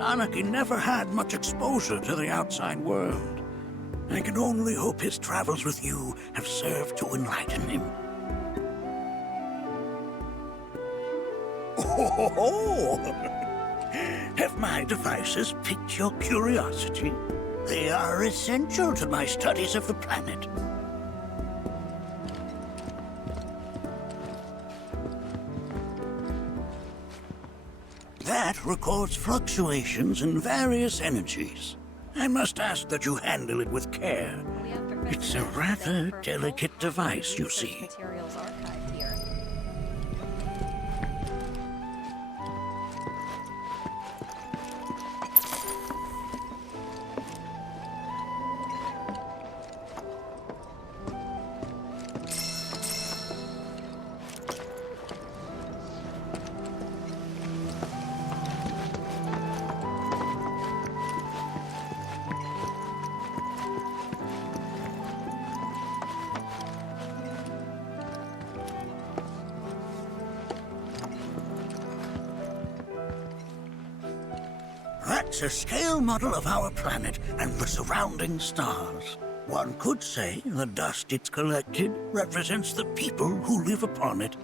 Anarchy never had much exposure to the outside world. I can only hope his travels with you have served to enlighten him. Oh, have my devices piqued your curiosity? They are essential to my studies of the planet. That records fluctuations in various energies. I must ask that you handle it with care. It's a rather delicate device, you see. Materials archive here. That's a scale model of our planet and the surrounding stars. One could say the dust it's collected represents the people who live upon it.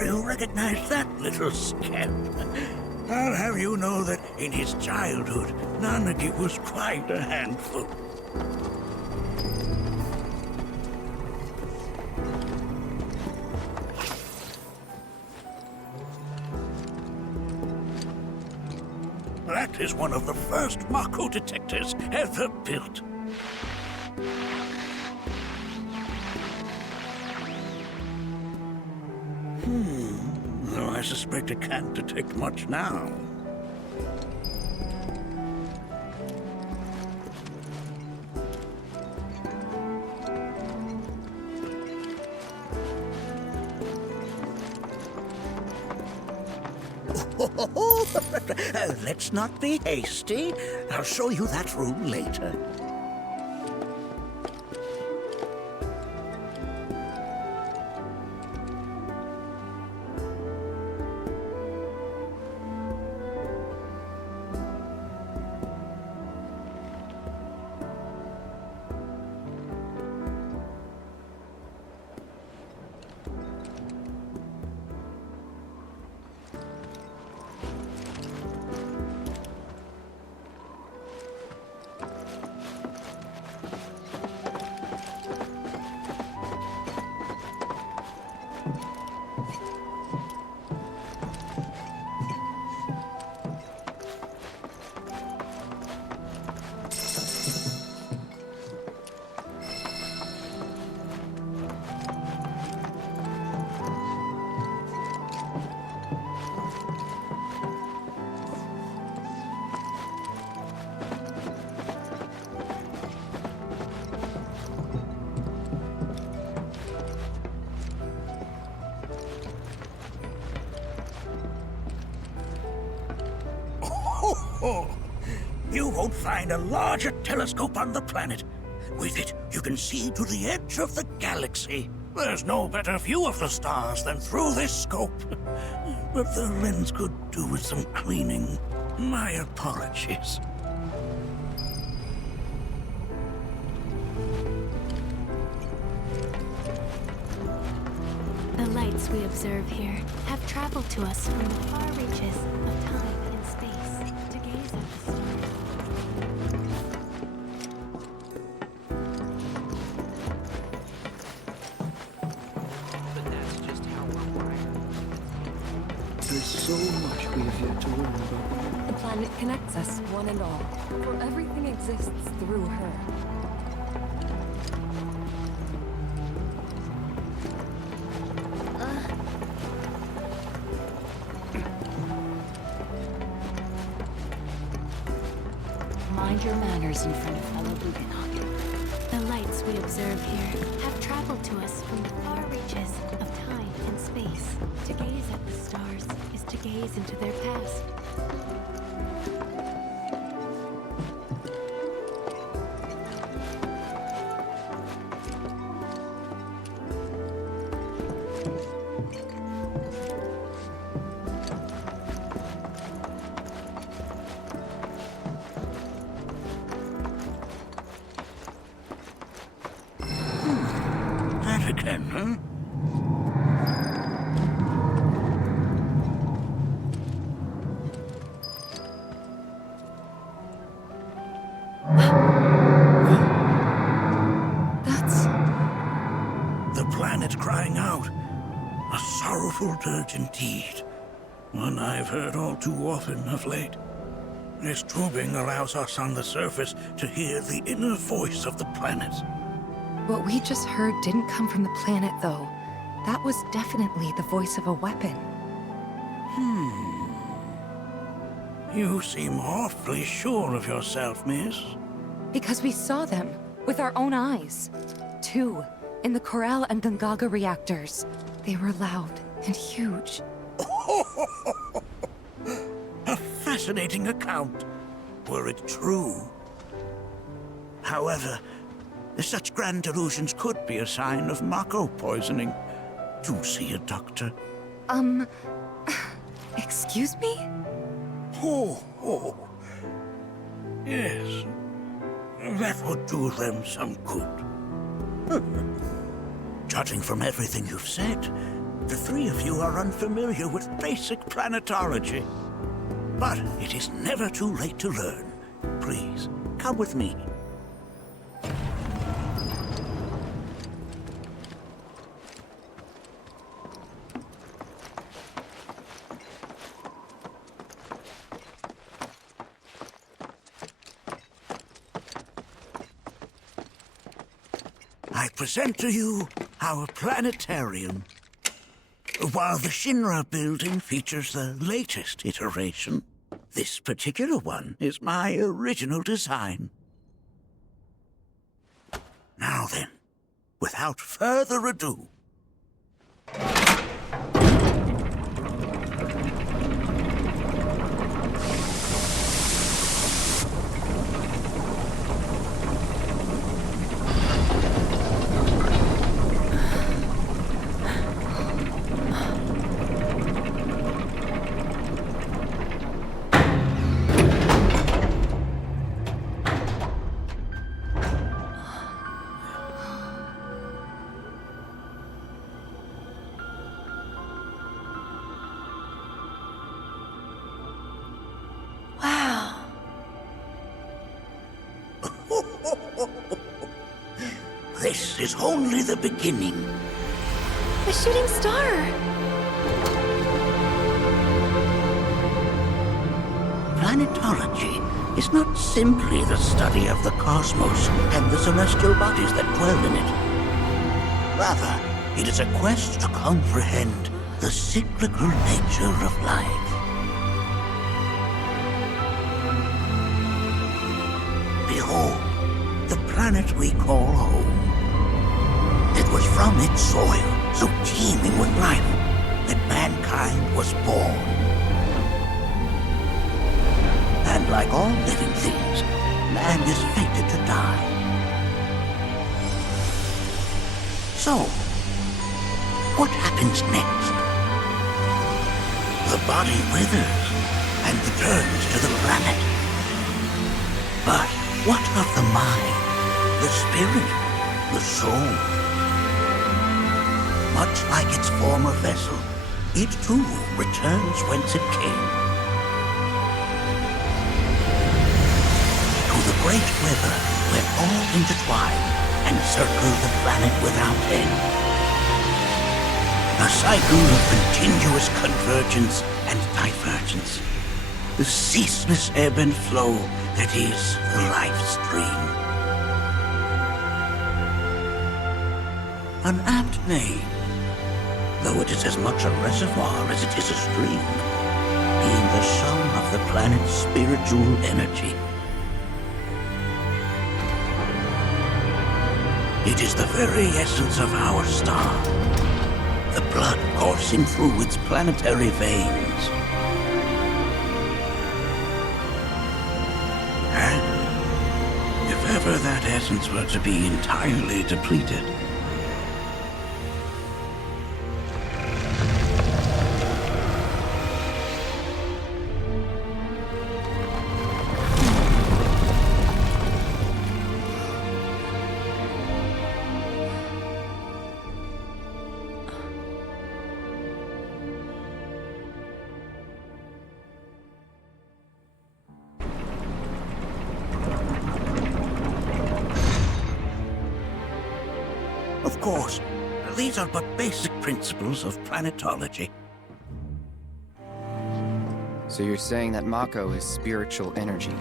You recognize that little scamp? I'll have you know that in his childhood, Nanagi was quite a handful. That is one of the first Mako detectors ever built. Though I suspect it can't detect much now. Let's not be hasty. I'll show you that room later. Oh, you won't find a larger telescope on the planet. With it, you can see to the edge of the galaxy. There's no better view of the stars than through this scope. But the lens could do with some cleaning. My apologies. The lights we observe here have traveled to us from the far reaches of time and space to gaze at the stars. But that's just how we're wired. There's so much we have yet to learn about. The planet connects us, one and all, for everything exists through her. Mind your manners in front of fellow Bugenhagen. The lights we observe here have traveled to us from the far reaches of time and space. To gaze at the stars is to gaze into their past. That again, huh? That's... The planet crying out. A sorrowful dirge indeed. One I've heard all too often of late. This tubing allows us on the surface to hear the inner voice of the planet. What we just heard didn't come from the planet, though. That was definitely the voice of a weapon. You seem awfully sure of yourself, miss. Because we saw them, with our own eyes. Two, in the Corel and Gungaga reactors. They were loud and huge. A fascinating account, were it true. However, such grand delusions could be a sign of Mako poisoning. Do see a doctor. Excuse me? Oh. Yes. That would do them some good. Judging from everything you've said, the three of you are unfamiliar with basic planetology. But it is never too late to learn. Please, come with me. I present to you our planetarium. While the Shinra building features the latest iteration, this particular one is my original design. Now then, without further ado, this is only the beginning. The shooting star! Planetology is not simply the study of the cosmos and the celestial bodies that dwell in it. Rather, it is a quest to comprehend the cyclical nature of life. Behold, the planet we call home. It was from its soil, so teeming with life, that mankind was born. And like all living things, man is fated to die. So, what happens next? The body withers and returns to the planet. But what of the mind, the spirit, the soul? Much like its former vessel, it too returns whence it came. To the great river where all intertwine and circle the planet without end. A cycle of continuous convergence and divergence. The ceaseless ebb and flow that is the life stream. An apt name, though it is as much a reservoir as it is a stream, being the sum of the planet's spiritual energy. It is the very essence of our star. The blood coursing through its planetary veins. And if ever that essence were to be entirely depleted, of course, these are but basic principles of planetology. So you're saying that Mako is spiritual energy,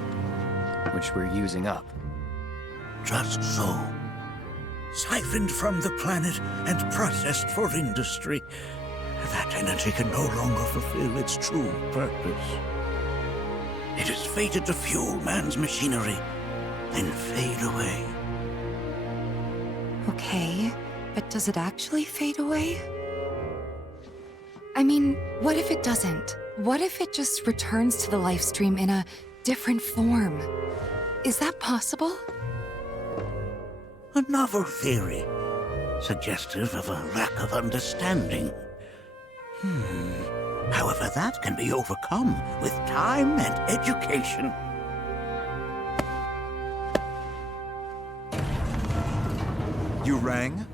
which we're using up? Just so. Siphoned from the planet and processed for industry, that energy can no longer fulfill its true purpose. It is fated to fuel man's machinery, then fade away. Okay, but does it actually fade away? I mean, what if it doesn't? What if it just returns to the life stream in a different form? Is that possible? A novel theory, suggestive of a lack of understanding. However, that can be overcome with time and education. You rang?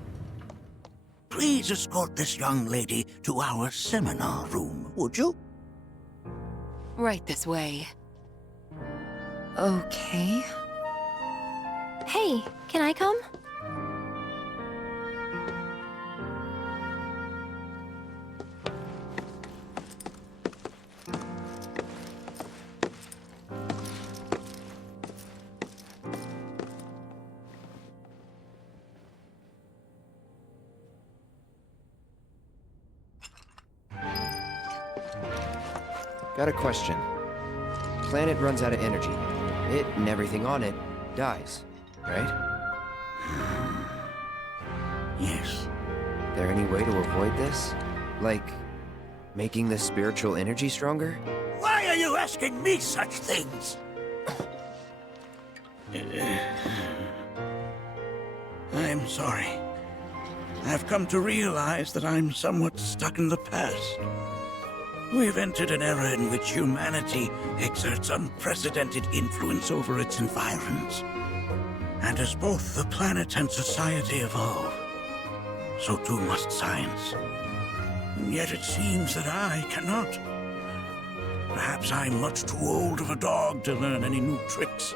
Please escort this young lady to our seminar room, would you? Right this way. Okay. Hey, can I come? Got a question. Planet runs out of energy. It and everything on it dies, right? Yes. There any way to avoid this? Like, making the spiritual energy stronger? Why are you asking me such things? I'm sorry. I've come to realize that I'm somewhat stuck in the past. We've entered an era in which humanity exerts unprecedented influence over its environs. And as both the planet and society evolve, so too must science. And yet it seems that I cannot. Perhaps I'm much too old of a dog to learn any new tricks.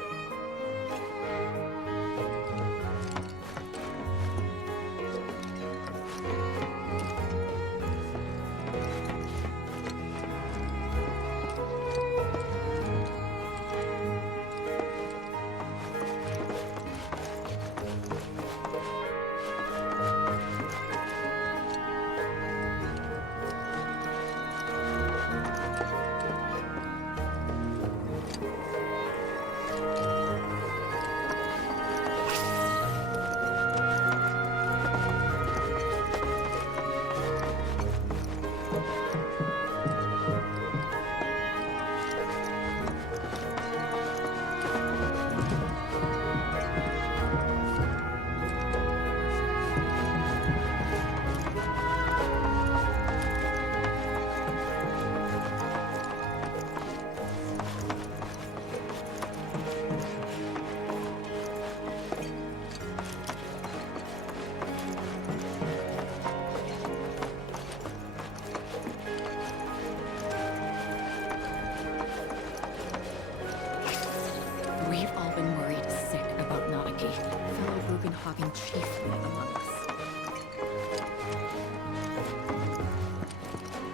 We've all been worried sick about Nadaki, fellow Bugenhagen chiefly among us.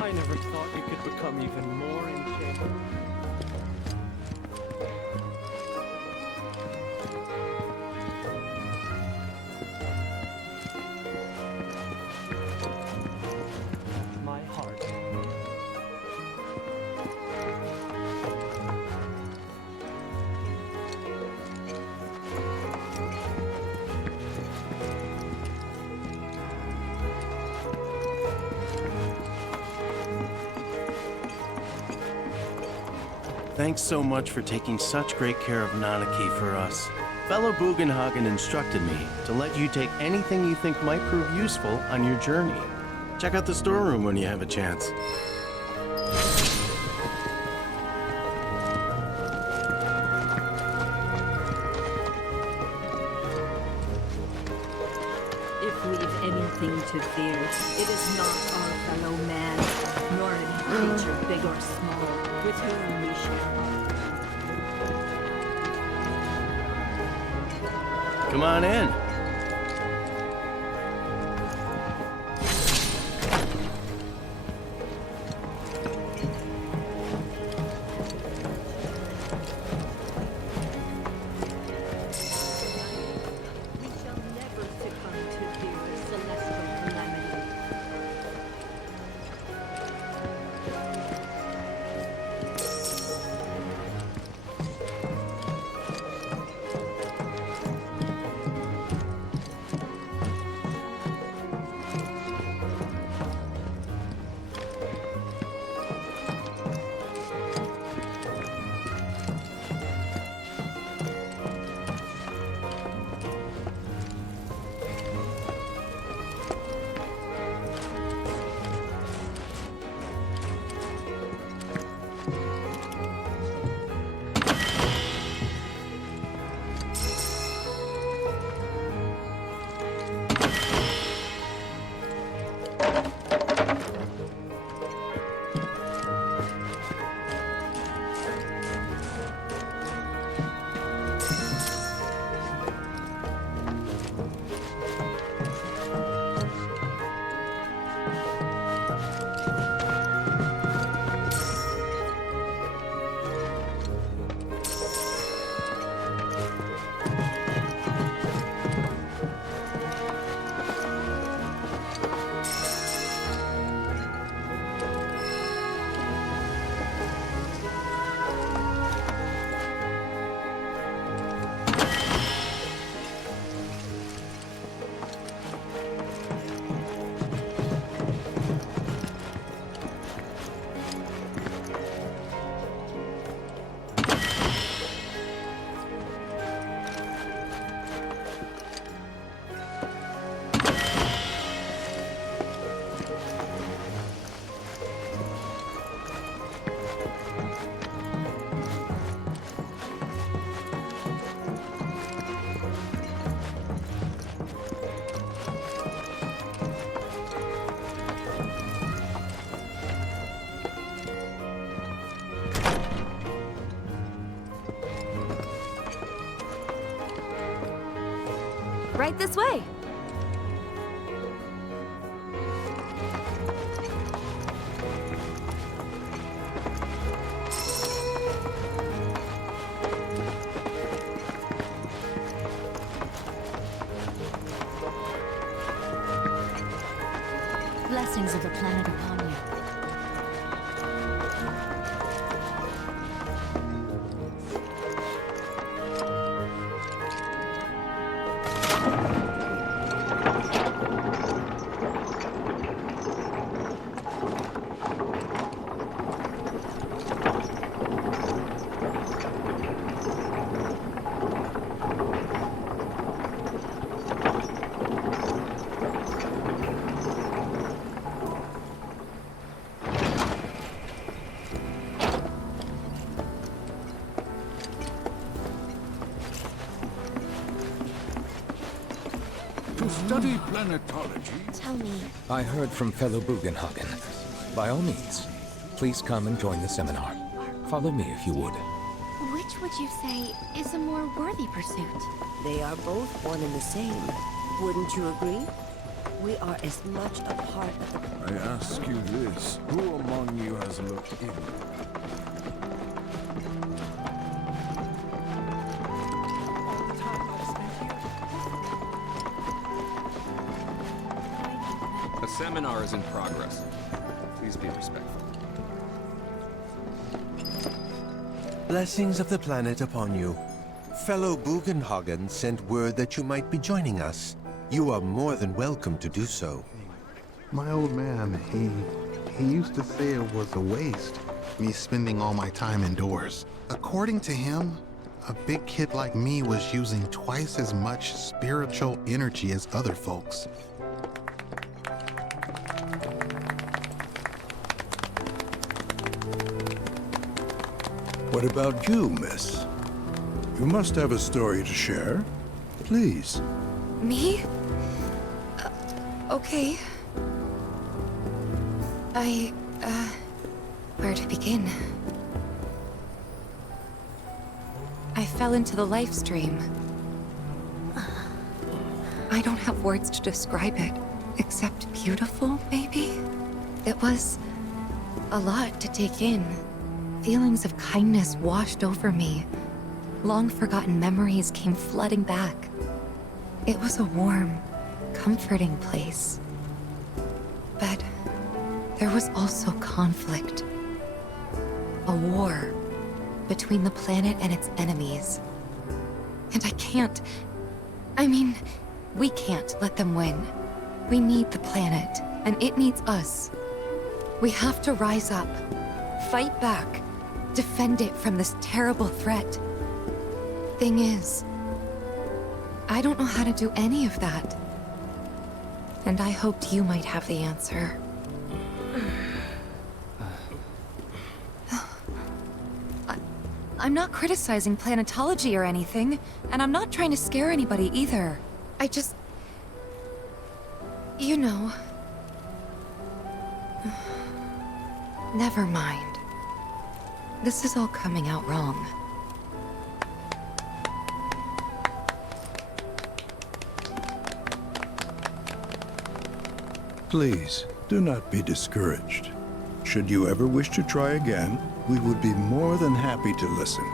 I never thought you could become even more enchanted. My heart. Thanks so much for taking such great care of Nanaki for us. Fellow Bugenhagen instructed me to let you take anything you think might prove useful on your journey. Check out the storeroom when you have a chance. If we've anything to fear, it is not our fellow man, nor any creature big or small, with whom we share. Come on in. We shall never succumb to fear of celestial calamity. Right this way. Blessings of the planet upon you. To study planetology. Tell me, I heard from fellow Bugenhagen. By all means, please come and join the seminar. Follow me if you would. which would you say is a more worthy pursuit? They are both one and the same. Wouldn't you agree? We are as much a part of the... I ask you this, who among you has looked in? A seminar is in progress. Please be respectful. Blessings of the planet upon you. Fellow Bugenhagen sent word that you might be joining us. You are more than welcome to do so. My old man, he used to say it was a waste me spending all my time indoors. According to him, a big kid like me was using twice as much spiritual energy as other folks. What about you, miss? You must have a story to share. Please. Me? Okay. Where to begin? I fell into the life stream. I don't have words to describe it, except beautiful, maybe? It was a lot to take in. Feelings of kindness washed over me. Long-forgotten memories came flooding back. It was a warm, comforting place. But there was also conflict. A war between the planet and its enemies. And we can't let them win. We need the planet, and it needs us. We have to rise up, fight back, defend it from this terrible threat. Thing is, I don't know how to do any of that. And I hoped you might have the answer. I'm not criticizing planetology or anything, and I'm not trying to scare anybody either. I just... You know... Never mind. This is all coming out wrong. Please, do not be discouraged. Should you ever wish to try again, we would be more than happy to listen.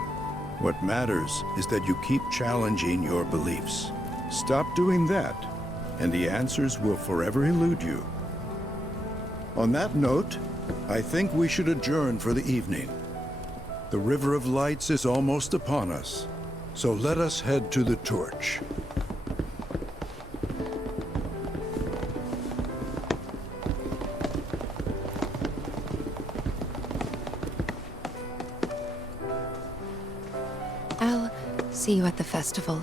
What matters is that you keep challenging your beliefs. Stop doing that, and the answers will forever elude you. On that note, I think we should adjourn for the evening. The River of Lights is almost upon us, so let us head to the torch. I'll see you at the festival.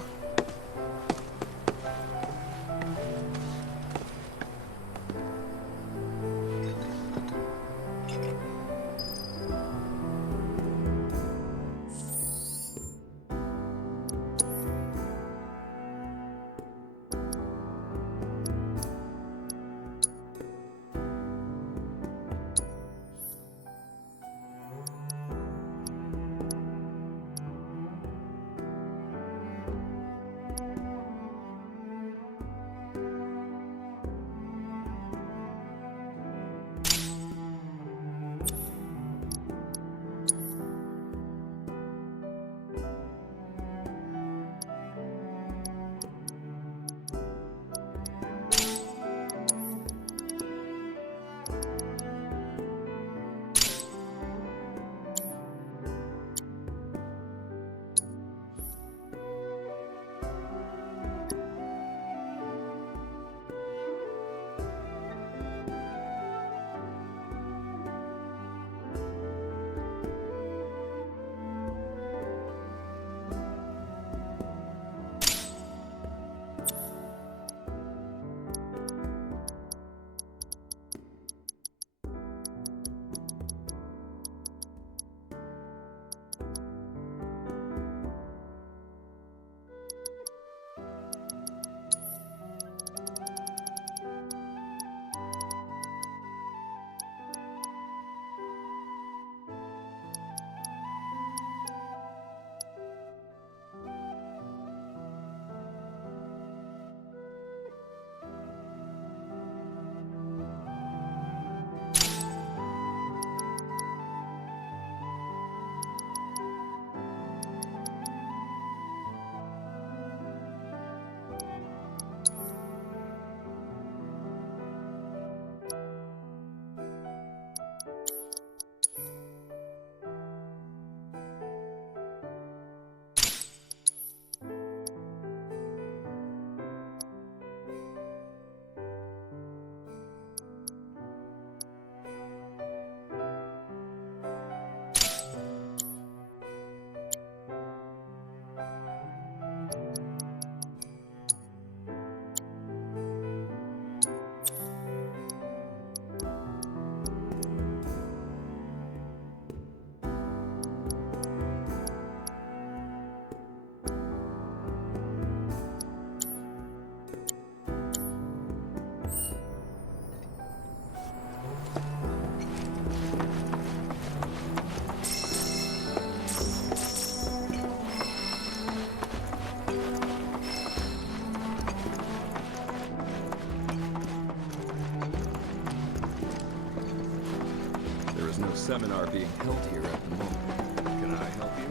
There's no seminar being held here at the moment. Can I help you?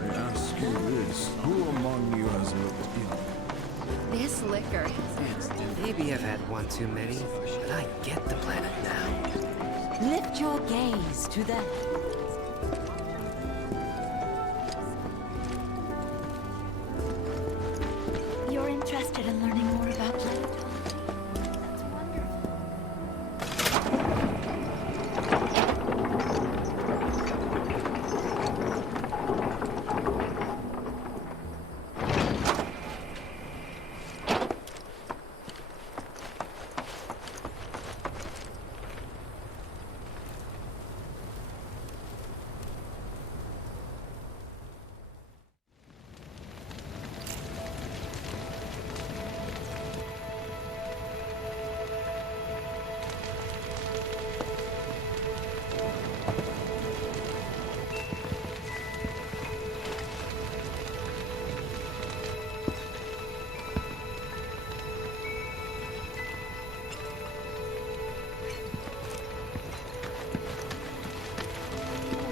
I ask you this, who among you has looked ill? This liquor. Maybe I've had one too many, but I get the planet now. Lift your gaze to the... You're interested in learning more about planetology?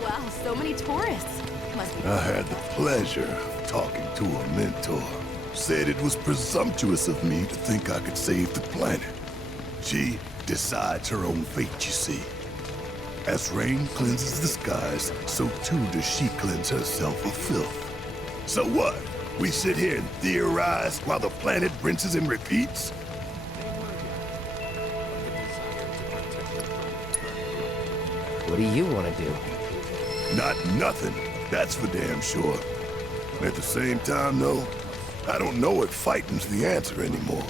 Wow, so many tourists. Must be. I had the pleasure of talking to a mentor. Said it was presumptuous of me to think I could save the planet. She decides her own fate, you see. As rain cleanses the skies, so too does she cleanse herself of filth. So what? We sit here and theorize while the planet rinses and repeats? What do you want to do? Not nothing, that's for damn sure. At the same time, though, I don't know if fighting's the answer anymore.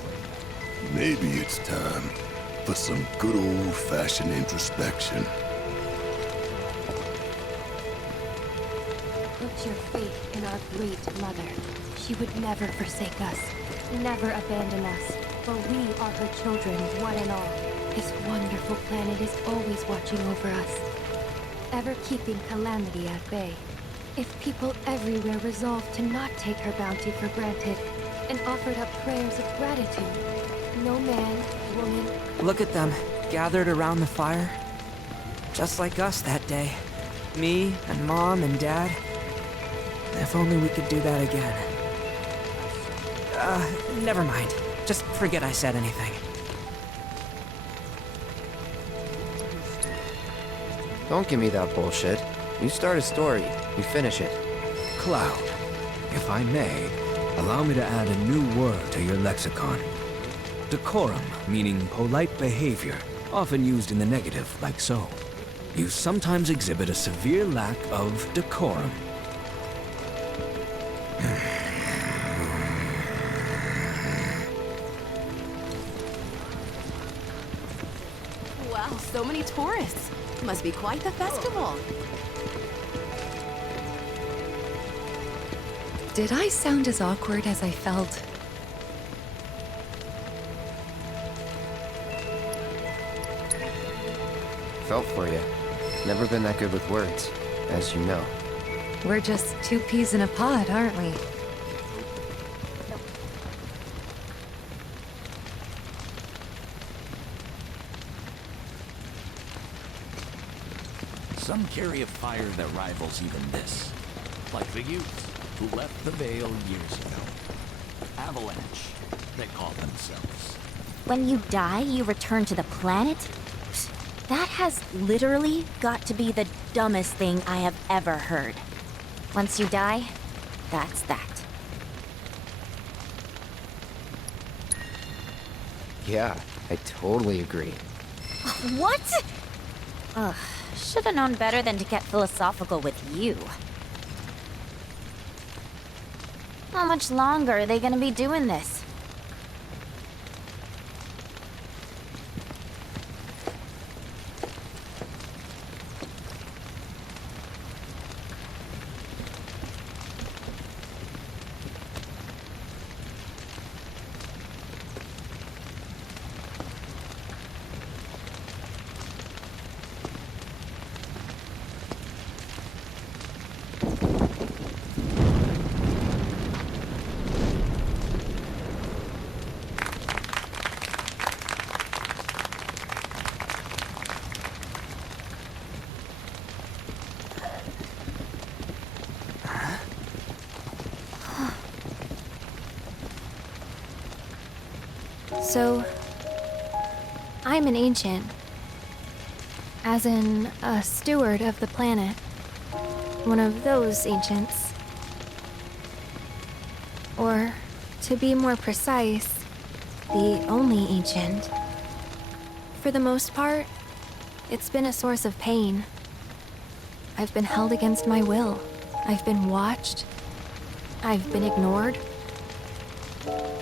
Maybe it's time for some good old-fashioned introspection. Put your faith in our great mother. She would never forsake us, never abandon us, for we are her children, one and all. This wonderful planet is always watching over us, ever keeping calamity at bay. If people everywhere resolved to not take her bounty for granted, and offered up prayers of gratitude, no man, woman... Look at them, gathered around the fire. Just like us that day. Me, and Mom, and Dad. If only we could do that again. Never mind. Just forget I said anything. Don't give me that bullshit. You start a story, you finish it. Cloud, if I may, allow me to add a new word to your lexicon. Decorum, meaning polite behavior, often used in the negative, like so. You sometimes exhibit a severe lack of decorum. Wow, so many tourists. Must be quite the festival. Did I sound as awkward as I felt? Felt for you. Never been that good with words, as you know. We're just two peas in a pod, aren't we? Some carry a fire that rivals even this. Like the youth who left the Vale years ago. Avalanche, they call themselves. When you die, you return to the planet? That has literally got to be the dumbest thing I have ever heard. Once you die, that's that. Yeah, I totally agree. What? Ugh, should have known better than to get philosophical with you. How much longer are they gonna be doing this? So, I'm an ancient. As in, a steward of the planet. One of those ancients. Or, to be more precise, the only ancient. For the most part, it's been a source of pain. I've been held against my will. I've been watched. I've been ignored.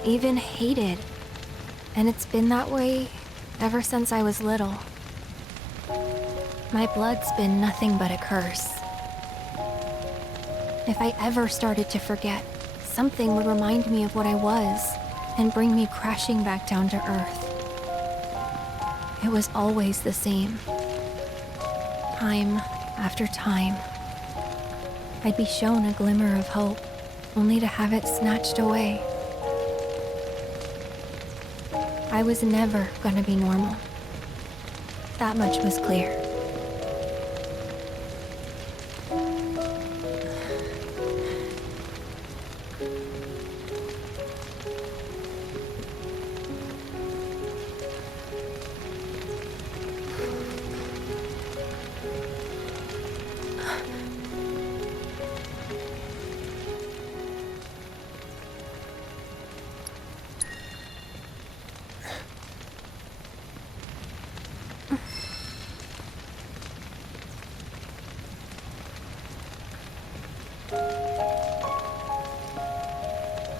Even hated. And it's been that way ever since I was little. My blood's been nothing but a curse. If I ever started to forget, something would remind me of what I was and bring me crashing back down to Earth. It was always the same. Time after time. I'd be shown a glimmer of hope, only to have it snatched away. I was never gonna be normal. That much was clear.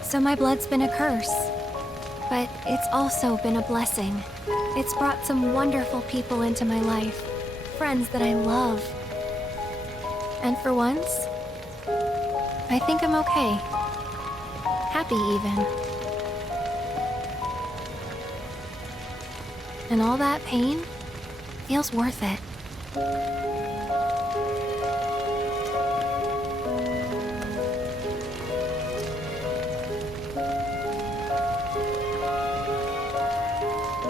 So my blood's been a curse, but it's also been a blessing. It's brought some wonderful people into my life, friends that I love. And for once, I think I'm okay. Happy even. And all that pain feels worth it.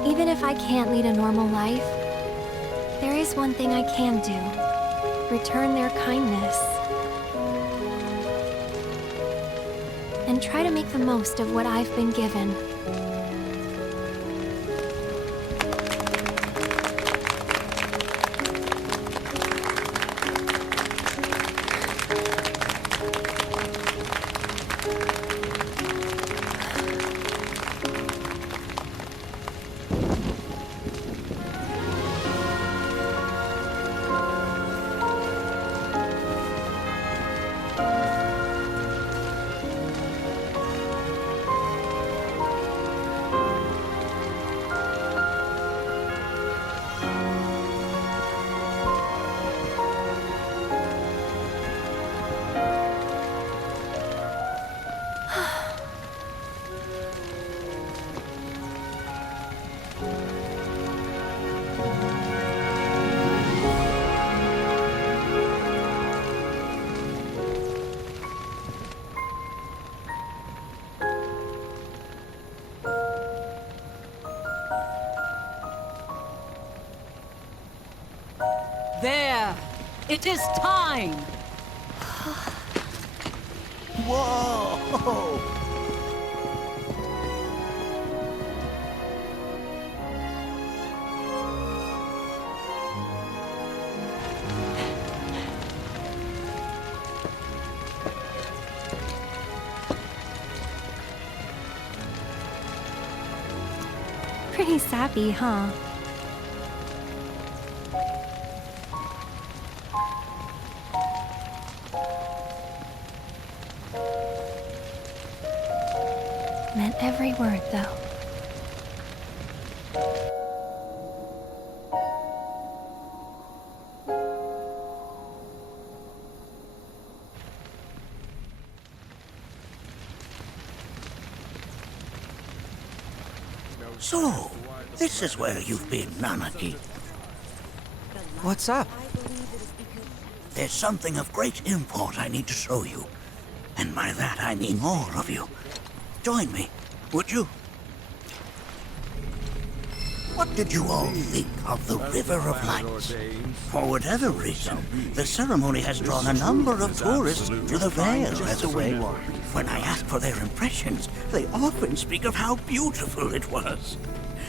Even if I can't lead a normal life, there is one thing I can do. Return their kindness. And try to make the most of what I've been given. There! It is time! Whoa! Pretty sappy, huh? Meant every word, though. So, this is where you've been, Nanaki. What's up? There's something of great import I need to show you. And by that I mean all of you. Join me, would you? What did you all think of the River of Lights? For whatever reason, the ceremony has drawn a number of tourists to the Vale as a way. When I ask for their impressions, they often speak of how beautiful it was.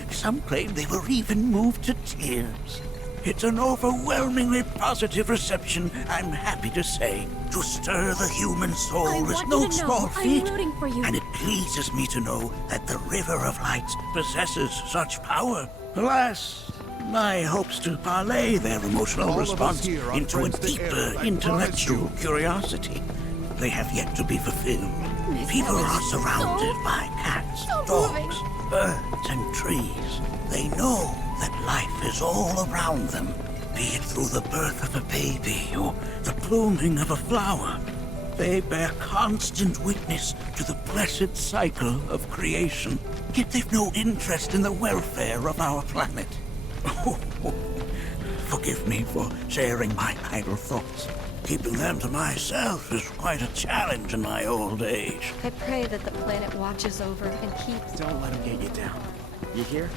Some claim they were even moved to tears. It's an overwhelmingly positive reception, I'm happy to say. To stir the human soul is no small feat, and it pleases me to know that the River of Lights possesses such power. Alas, my hopes to parlay their emotional response into a deeper intellectual curiosity, they have yet to be fulfilled. People are surrounded by cats, dogs, birds, and trees. They know that life is all around them, be it through the birth of a baby or the blooming of a flower. They bear constant witness to the blessed cycle of creation, yet they've no interest in the welfare of our planet. Forgive me for sharing my idle thoughts. Keeping them to myself is quite a challenge in my old age. I pray that the planet watches over and keeps... Don't let him get you down. You hear?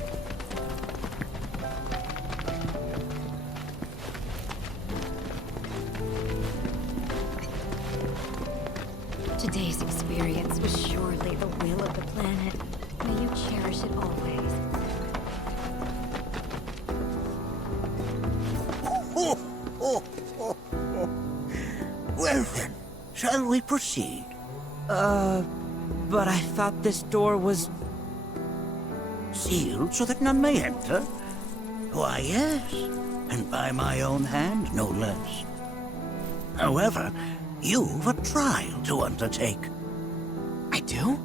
Today's experience was surely the will of the planet. May you cherish it always. Well then, shall we proceed? But I thought this door was... Sealed so that none may enter? Why, yes, and by my own hand, no less. However, you've a trial to undertake. I do?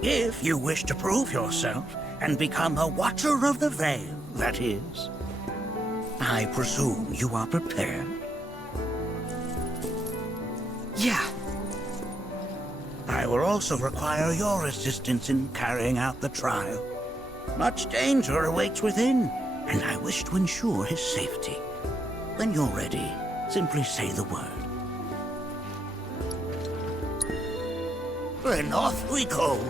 If you wish to prove yourself and become a Watcher of the Veil, that is. I presume you are prepared? Yeah. I will also require your assistance in carrying out the trial. Much danger awaits within, and I wish to ensure his safety. When you're ready, simply say the word. Then off we go.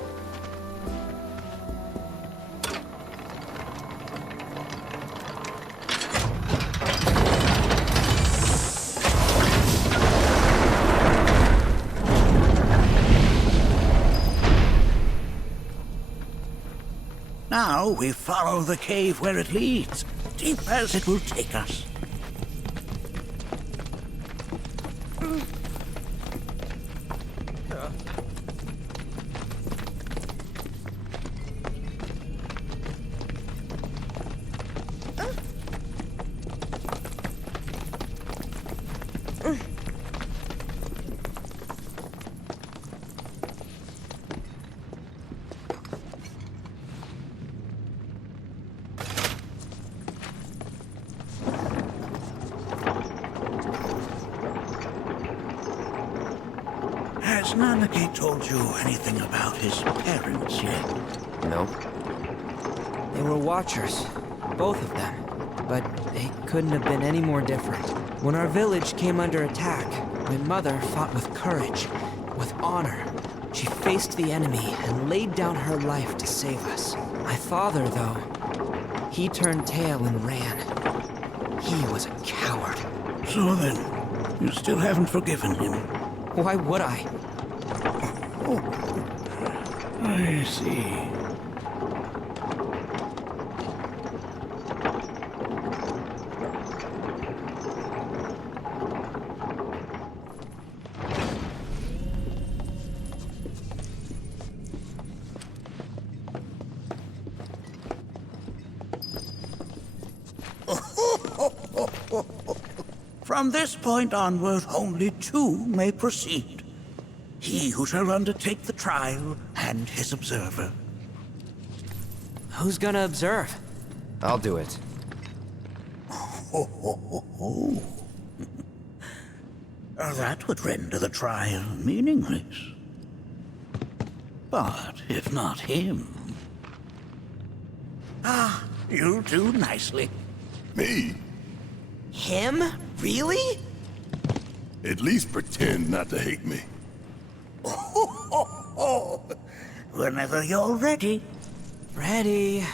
Now we follow the cave where it leads, deep as it will take us. Has Nanaki told you anything about his parents yet? No. They were Watchers, both of them. But they couldn't have been any more different. When our village came under attack, my mother fought with courage, with honor. She faced the enemy and laid down her life to save us. My father, though, he turned tail and ran. He was a coward. So then, you still haven't forgiven him? Why would I? Oh, I see. From this point onward, only two may proceed. He who shall undertake the trial, and his observer. Who's gonna observe? I'll do it. That would render the trial meaningless. But if not him... Ah, you'll do nicely. Me? Him? Really? At least pretend not to hate me. Whenever you're ready. Ready.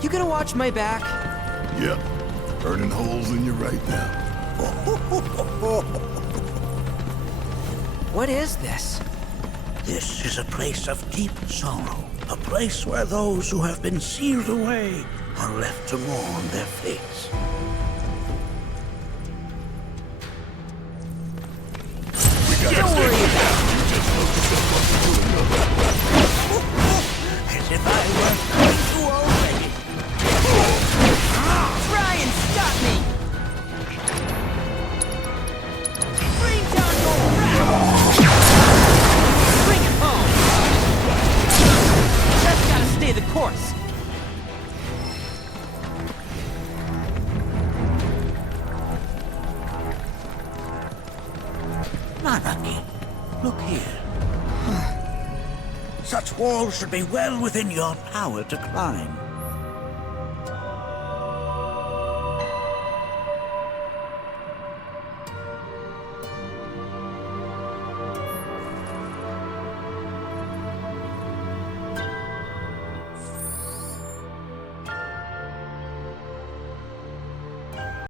You gonna watch my back? Yep. Burning holes in you right now. What is this? This is a place of deep sorrow. A place where those who have been sealed away are left to mourn their fates. Don't worry about it. As if I weren't going to already. Try and stop me! Bring down your wrath! Bring it home! Just gotta stay the course. Nanaki, look here. Such walls should be well within your power to climb.